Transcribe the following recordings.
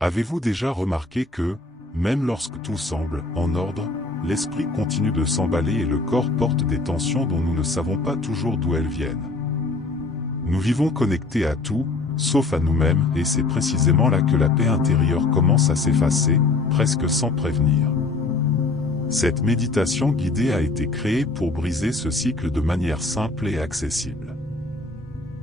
Avez-vous déjà remarqué que, même lorsque tout semble en ordre, l'esprit continue de s'emballer et le corps porte des tensions dont nous ne savons pas toujours d'où elles viennent? Nous vivons connectés à tout, sauf à nous-mêmes, et c'est précisément là que la paix intérieure commence à s'effacer, presque sans prévenir. Cette méditation guidée a été créée pour briser ce cycle de manière simple et accessible.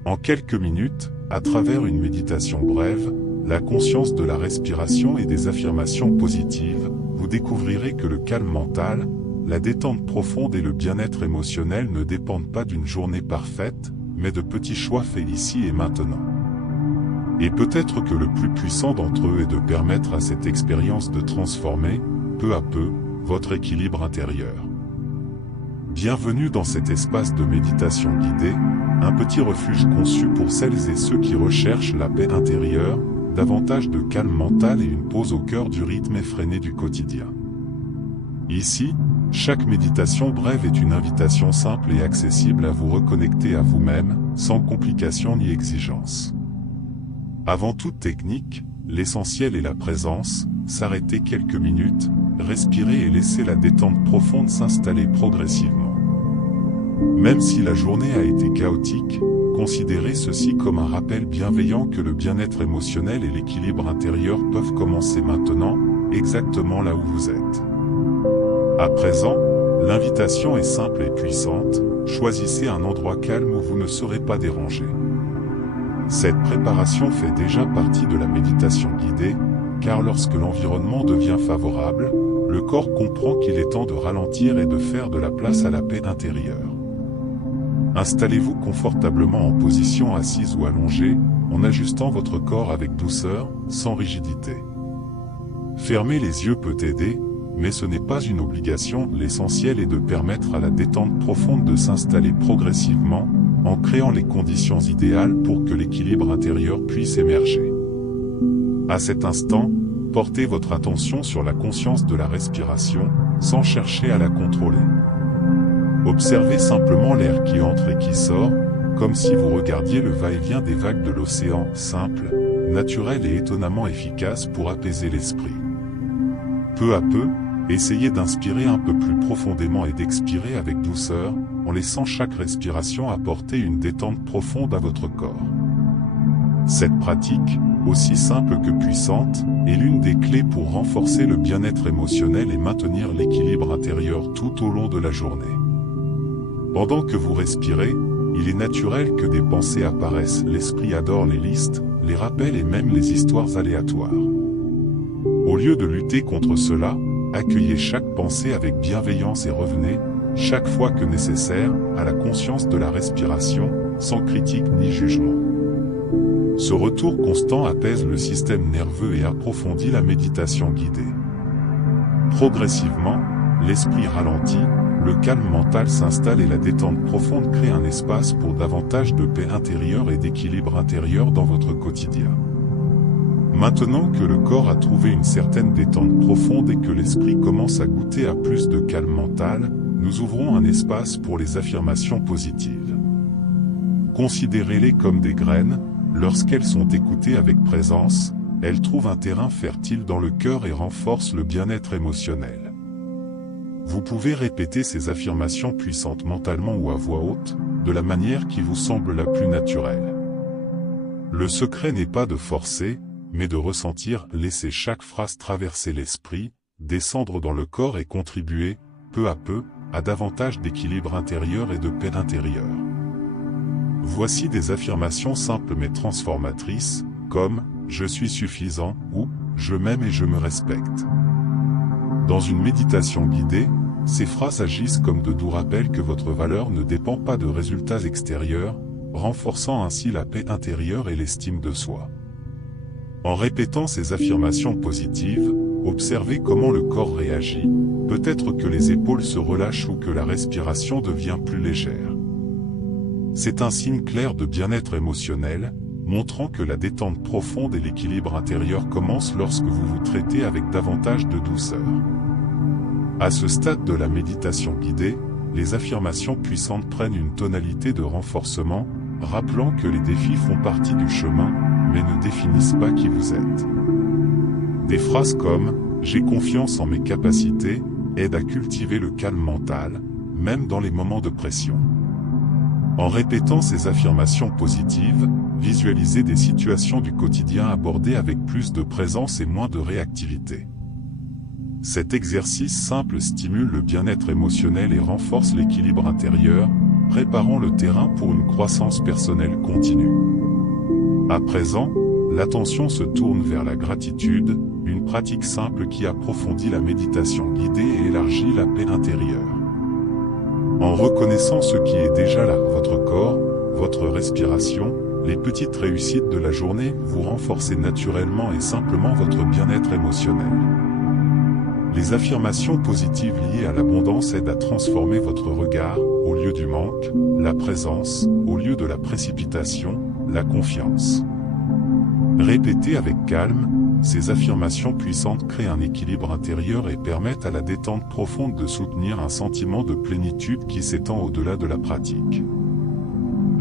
En quelques minutes, à travers une méditation brève, la conscience de la respiration et des affirmations positives, vous découvrirez que le calme mental, la détente profonde et le bien-être émotionnel ne dépendent pas d'une journée parfaite, mais de petits choix faits ici et maintenant. Et peut-être que le plus puissant d'entre eux est de permettre à cette expérience de transformer, peu à peu, votre équilibre intérieur. Bienvenue dans cet espace de méditation guidée, un petit refuge conçu pour celles et ceux qui recherchent la paix intérieure, davantage de calme mental et une pause au cœur du rythme effréné du quotidien. Ici, chaque méditation brève est une invitation simple et accessible à vous reconnecter à vous-même, sans complications ni exigences. Avant toute technique, l'essentiel est la présence, s'arrêter quelques minutes, respirer et laisser la détente profonde s'installer progressivement. Même si la journée a été chaotique, considérez ceci comme un rappel bienveillant que le bien-être émotionnel et l'équilibre intérieur peuvent commencer maintenant, exactement là où vous êtes. À présent, l'invitation est simple et puissante, choisissez un endroit calme où vous ne serez pas dérangé. Cette préparation fait déjà partie de la méditation guidée, car lorsque l'environnement devient favorable, le corps comprend qu'il est temps de ralentir et de faire de la place à la paix intérieure. Installez-vous confortablement en position assise ou allongée, en ajustant votre corps avec douceur, sans rigidité. Fermer les yeux peut aider, mais ce n'est pas une obligation, l'essentiel est de permettre à la détente profonde de s'installer progressivement, en créant les conditions idéales pour que l'équilibre intérieur puisse émerger. À cet instant, portez votre attention sur la conscience de la respiration, sans chercher à la contrôler. Observez simplement l'air qui entre et qui sort, comme si vous regardiez le va-et-vient des vagues de l'océan, simple, naturel et étonnamment efficace pour apaiser l'esprit. Peu à peu, essayez d'inspirer un peu plus profondément et d'expirer avec douceur, en laissant chaque respiration apporter une détente profonde à votre corps. Cette pratique, aussi simple que puissante, est l'une des clés pour renforcer le bien-être émotionnel et maintenir l'équilibre intérieur tout au long de la journée. Pendant que vous respirez, il est naturel que des pensées apparaissent, l'esprit adore les listes, les rappels et même les histoires aléatoires. Au lieu de lutter contre cela, accueillez chaque pensée avec bienveillance et revenez, chaque fois que nécessaire, à la conscience de la respiration, sans critique ni jugement. Ce retour constant apaise le système nerveux et approfondit la méditation guidée. Progressivement, l'esprit ralentit, le calme mental s'installe et la détente profonde crée un espace pour davantage de paix intérieure et d'équilibre intérieur dans votre quotidien. Maintenant que le corps a trouvé une certaine détente profonde et que l'esprit commence à goûter à plus de calme mental, nous ouvrons un espace pour les affirmations positives. Considérez-les comme des graines, lorsqu'elles sont écoutées avec présence, elles trouvent un terrain fertile dans le cœur et renforcent le bien-être émotionnel. Vous pouvez répéter ces affirmations puissantes mentalement ou à voix haute, de la manière qui vous semble la plus naturelle. Le secret n'est pas de forcer, mais de ressentir, laisser chaque phrase traverser l'esprit, descendre dans le corps et contribuer, peu à peu, à davantage d'équilibre intérieur et de paix intérieure. Voici des affirmations simples mais transformatrices, comme « Je suis suffisant » ou « Je m'aime et je me respecte ». Dans une méditation guidée, ces phrases agissent comme de doux rappels que votre valeur ne dépend pas de résultats extérieurs, renforçant ainsi la paix intérieure et l'estime de soi. En répétant ces affirmations positives, observez comment le corps réagit, peut-être que les épaules se relâchent ou que la respiration devient plus légère. C'est un signe clair de bien-être émotionnel, montrant que la détente profonde et l'équilibre intérieur commencent lorsque vous vous traitez avec davantage de douceur. À ce stade de la méditation guidée, les affirmations puissantes prennent une tonalité de renforcement, rappelant que les défis font partie du chemin, mais ne définissent pas qui vous êtes. Des phrases comme « j'ai confiance en mes capacités » aident à cultiver le calme mental, même dans les moments de pression. En répétant ces affirmations positives, visualisez des situations du quotidien abordées avec plus de présence et moins de réactivité. Cet exercice simple stimule le bien-être émotionnel et renforce l'équilibre intérieur, préparant le terrain pour une croissance personnelle continue. À présent, l'attention se tourne vers la gratitude, une pratique simple qui approfondit la méditation guidée et élargit la paix intérieure. En reconnaissant ce qui est déjà là, votre corps, votre respiration, les petites réussites de la journée, vous renforcez naturellement et simplement votre bien-être émotionnel. Les affirmations positives liées à l'abondance aident à transformer votre regard, au lieu du manque, la présence, au lieu de la précipitation, la confiance. Répétez avec calme, ces affirmations puissantes créent un équilibre intérieur et permettent à la détente profonde de soutenir un sentiment de plénitude qui s'étend au-delà de la pratique.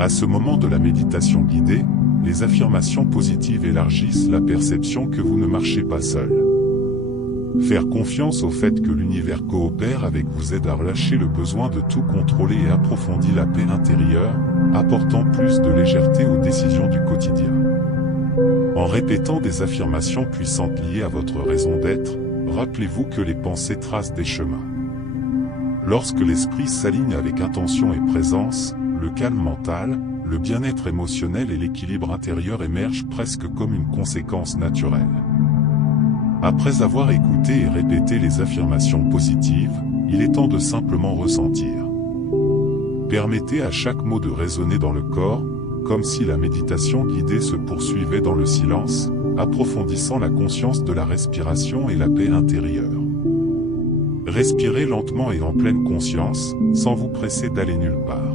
À ce moment de la méditation guidée, les affirmations positives élargissent la perception que vous ne marchez pas seul. Faire confiance au fait que l'univers coopère avec vous aide à relâcher le besoin de tout contrôler et approfondit la paix intérieure, apportant plus de légèreté aux décisions du quotidien. En répétant des affirmations puissantes liées à votre raison d'être, rappelez-vous que les pensées tracent des chemins. Lorsque l'esprit s'aligne avec intention et présence, le calme mental, le bien-être émotionnel et l'équilibre intérieur émergent presque comme une conséquence naturelle. Après avoir écouté et répété les affirmations positives, il est temps de simplement ressentir. Permettez à chaque mot de résonner dans le corps, comme si la méditation guidée se poursuivait dans le silence, approfondissant la conscience de la respiration et la paix intérieure. Respirez lentement et en pleine conscience, sans vous presser d'aller nulle part.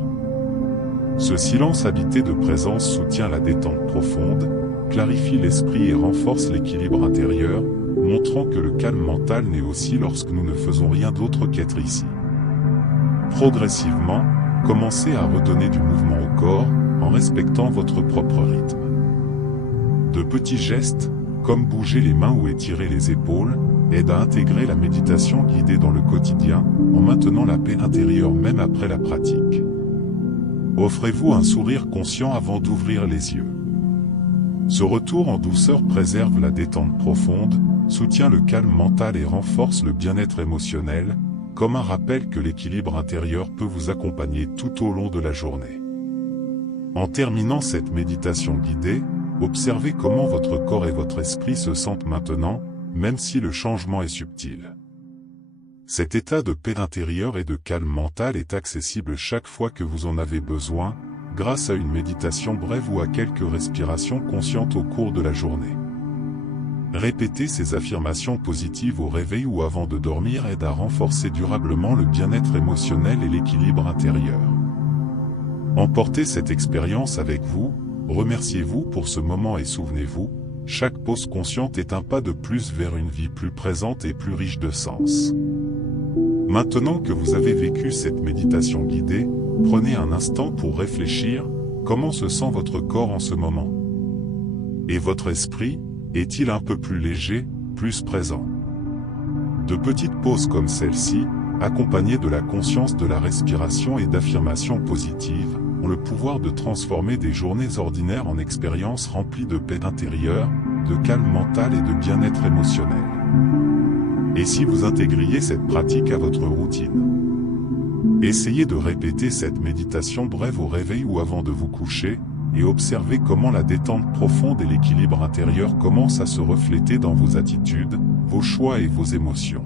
Ce silence habité de présence soutient la détente profonde, clarifie l'esprit et renforce l'équilibre intérieur, montrant que le calme mental naît aussi lorsque nous ne faisons rien d'autre qu'être ici. Progressivement, commencez à redonner du mouvement au corps, en respectant votre propre rythme. De petits gestes, comme bouger les mains ou étirer les épaules, aident à intégrer la méditation guidée dans le quotidien, en maintenant la paix intérieure même après la pratique. Offrez-vous un sourire conscient avant d'ouvrir les yeux. Ce retour en douceur préserve la détente profonde, soutient le calme mental et renforce le bien-être émotionnel, comme un rappel que l'équilibre intérieur peut vous accompagner tout au long de la journée. En terminant cette méditation guidée, observez comment votre corps et votre esprit se sentent maintenant, même si le changement est subtil. Cet état de paix intérieure et de calme mental est accessible chaque fois que vous en avez besoin, grâce à une méditation brève ou à quelques respirations conscientes au cours de la journée. Répéter ces affirmations positives au réveil ou avant de dormir aide à renforcer durablement le bien-être émotionnel et l'équilibre intérieur. Emportez cette expérience avec vous, remerciez-vous pour ce moment et souvenez-vous, chaque pause consciente est un pas de plus vers une vie plus présente et plus riche de sens. Maintenant que vous avez vécu cette méditation guidée, prenez un instant pour réfléchir, comment se sent votre corps en ce moment? Et votre esprit, est-il un peu plus léger, plus présent? De petites pauses comme celle-ci, accompagnées de la conscience de la respiration et d'affirmations positives, ont le pouvoir de transformer des journées ordinaires en expériences remplies de paix intérieure, de calme mental et de bien-être émotionnel. Et si vous intégriez cette pratique à votre routine? Essayez de répéter cette méditation brève au réveil ou avant de vous coucher, et observez comment la détente profonde et l'équilibre intérieur commencent à se refléter dans vos attitudes, vos choix et vos émotions.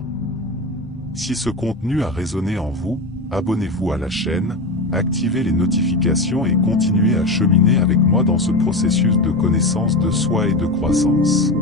Si ce contenu a résonné en vous, abonnez-vous à la chaîne, activez les notifications et continuez à cheminer avec moi dans ce processus de connaissance de soi et de croissance.